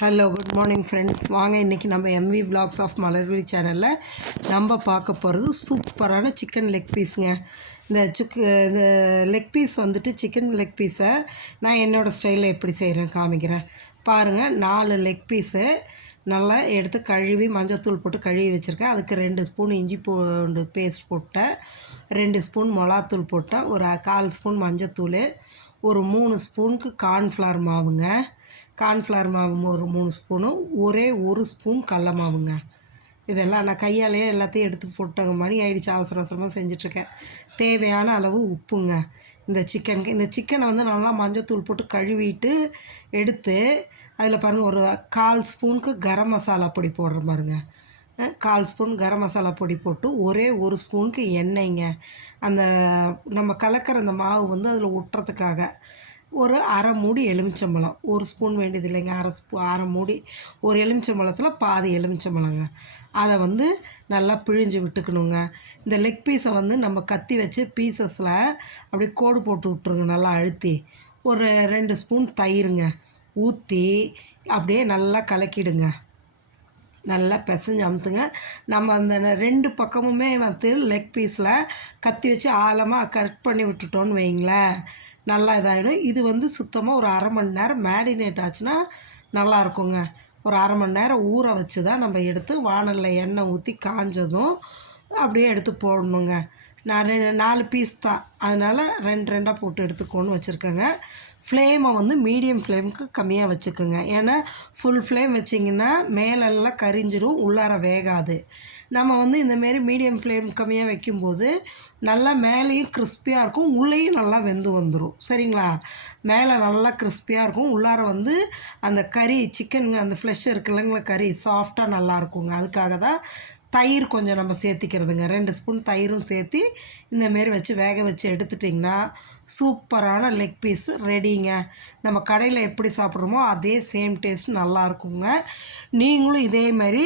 Hello good morning friends. வாங்க இன்றைக்கி நம்ம எம்வி விலாக்ஸ் ஆஃப் மலர்விழி சேனலில் நம்ம பார்க்க போகிறது சூப்பரான சிக்கன் லெக் பீஸுங்க. இந்த லெக் பீஸ் வந்துட்டு சிக்கன் லெக் பீஸை நான் என்னோடய ஸ்டைலில் எப்படி செய்கிறேன்னு காமிக்கிறேன் பாருங்கள். 4 லெக் பீஸு நல்லா எடுத்து கழுவி மஞ்சத்தூள் போட்டு கழுவி வச்சுருக்கேன். அதுக்கு 2 ஸ்பூன் இஞ்சி பூண்டு பேஸ்ட் போட்டேன், 2 ஸ்பூன் மிளகாத்தூள் போட்டேன், ஒரு 1/4 ஸ்பூன் மஞ்சத்தூள், ஒரு 3 ஸ்பூனுக்கு கார்ன்ஃப்ளவர் மாவுங்க. கார்ன்ஃப்ளவர் மாவு ஒரு 3 ஸ்பூனு, ஒரே 1 ஸ்பூன் கடல மாவுங்க. இதெல்லாம் நான் கையாலேயே எல்லாத்தையும் எடுத்து போட்டங்க. மணி ஆகிடுச்சு, அவசர அவசரமாக செஞ்சிட்ருக்கேன். தேவையான அளவு உப்புங்க. இந்த சிக்கனை வந்து நல்லா மஞ்சத்தூள் போட்டு கழுவிட்டு எடுத்து அதில் பாருங்கள், ஒரு 1/4 ஸ்பூனுக்கு கரம் மசாலா பொடி போடுற பாருங்க. 1/4 ஸ்பூன் கரம் மசாலா பொடி போட்டு ஒரே 1 ஸ்பூனுக்கு எண்ணெய்ங்க. அந்த நம்ம கலக்கிற அந்த மாவு வந்து அதில் ஒட்டுறதுக்காக ஒரு 1/2 மூடி எலுமிச்சம்பழம், 1 ஸ்பூன் வேண்டியது இல்லைங்க, 1/2 மூடி, ஒரு எலுமிச்சம்பழத்தில் பாதி எலுமிச்சம்பழங்க. அதை வந்து நல்லா பிழிஞ்சு விட்டுக்கணுங்க. இந்த லெக் பீஸை வந்து நம்ம கத்தி வச்சு பீசஸில் அப்படியே கோடு போட்டு விட்ருங்க. நல்லா அழுத்தி ஒரு 2 ஸ்பூன் தயிருங்க ஊற்றி அப்படியே நல்லா கலக்கிடுங்க. நல்லா பிசைஞ்சு அமுத்துங்க. நம்ம அந்த 2 பக்கமுமே வந்து லெக் பீஸில் கத்தி வச்சு ஆழமாக கட் பண்ணி விட்டுட்டோன்னு வைங்களேன், நல்லா இதாகிடும். இது வந்து சுத்தமாக ஒரு 1/2 மணி நேரம் மேடினேட் ஆச்சுன்னா நல்லாயிருக்குங்க. ஒரு 1/2 மணி நேரம் ஊற வச்சு தான் நம்ம எடுத்து வானலில் எண்ணெய் ஊற்றி காஞ்சதும் அப்படியே எடுத்து போடணுங்க. நான் 4 பீஸ் தான், அதனால் 2 போட்டு எடுத்துக்கோன்னு வச்சுருக்கேங்க. ஃப்ளேமை வந்து மீடியம் ஃப்ளேமுக்கு கம்மியாக வச்சுக்கோங்க. ஏன்னா ஃபுல் ஃப்ளேம் வச்சிங்கன்னா மேலெல்லாம் கரிஞ்சிடும், உள்ளார வேகாது. நம்ம வந்து இந்தமாரி மீடியம் ஃப்ளேம் கம்மியாக வைக்கும்போது நல்லா மேலேயும் கிறிஸ்பியாக இருக்கும், உள்ளேயும் நல்லா வெந்து வந்துடும். சரிங்களா? மேலே நல்லா கிறிஸ்பியாக இருக்கும், உள்ளார வந்து அந்த கறி சிக்கன் அந்த ஃப்ளஷ் இருக்குல்லங்களா, கறி சாஃப்டாக நல்லாயிருக்குங்க. அதுக்காக தான் தயிர் கொஞ்சம் நம்ம சேர்த்திக்கிறதுங்க. 2 ஸ்பூன் தயிரும் சேர்த்து இந்தமாரி வச்சு வேக வச்சு எடுத்துட்டிங்கன்னா சூப்பரான லெக் பீஸ் ரெடிங்க. நம்ம கடையில் எப்படி சாப்பிட்றோமோ அதே சேம் டேஸ்ட் நல்லாயிருக்குங்க. நீங்களும் இதேமாரி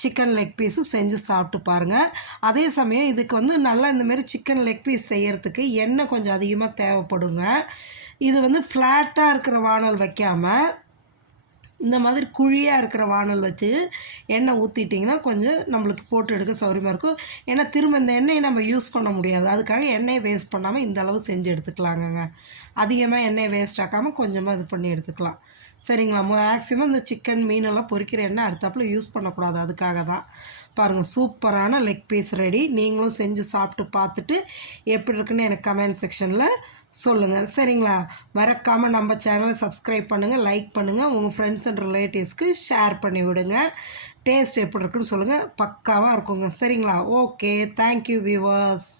சிக்கன் லெக் பீஸு செஞ்சு சாப்பிட்டு பாருங்கள். அதே சமயம் இதுக்கு வந்து நல்லா இந்தமாரி சிக்கன் லெக் பீஸ் செய்கிறதுக்கு எண்ணெய் கொஞ்சம் அதிகமாக தேவைப்படுங்க. இது வந்து ஃப்ளாட்டாக இருக்கிற வானல் வைக்காமல் இந்த மாதிரி குழியாக இருக்கிற வானல் வச்சு எண்ணெய் ஊற்றிட்டிங்கன்னா கொஞ்சம் நம்மளுக்கு போட்டு எடுக்க சௌகரியமாக இருக்கும். ஏன்னா திரும்ப இந்த எண்ணெயை நம்ம யூஸ் பண்ண முடியாது. அதுக்காக எண்ணெயை வேஸ்ட் பண்ணாமல் இந்த அளவு செஞ்சு எடுத்துக்கலாங்கங்க. அதிகமாக எண்ணெயை வேஸ்ட் ஆக்காமல் கொஞ்சமாக இது பண்ணி எடுத்துக்கலாம். சரிங்களா? மேக்ஸிமம் இந்த சிக்கன் மீனெல்லாம் பொரிக்கிற எண்ணெய் அடுத்தாப்பில் யூஸ் பண்ணக்கூடாது. அதுக்காக தான் பாருங்கள், சூப்பரான லெக் பீஸ் ரெடி. நீங்களும் செஞ்சு சாப்பிட்டு பார்த்துட்டு எப்படி இருக்குன்னு எனக்கு கமெண்ட் செக்ஷனில் சொல்லுங்கள். சரிங்களா? மறக்காமல் நம்ம சேனலை சப்ஸ்கிரைப் பண்ணுங்கள், லைக் பண்ணுங்கள், உங்கள் ஃப்ரெண்ட்ஸ் அண்ட் ரிலேட்டிவ்ஸ்க்கு ஷேர் பண்ணி விடுங்க. டேஸ்ட் எப்படி இருக்குன்னு சொல்லுங்கள், பக்காவாக இருக்குங்க. சரிங்களா? Okay, thank you viewers.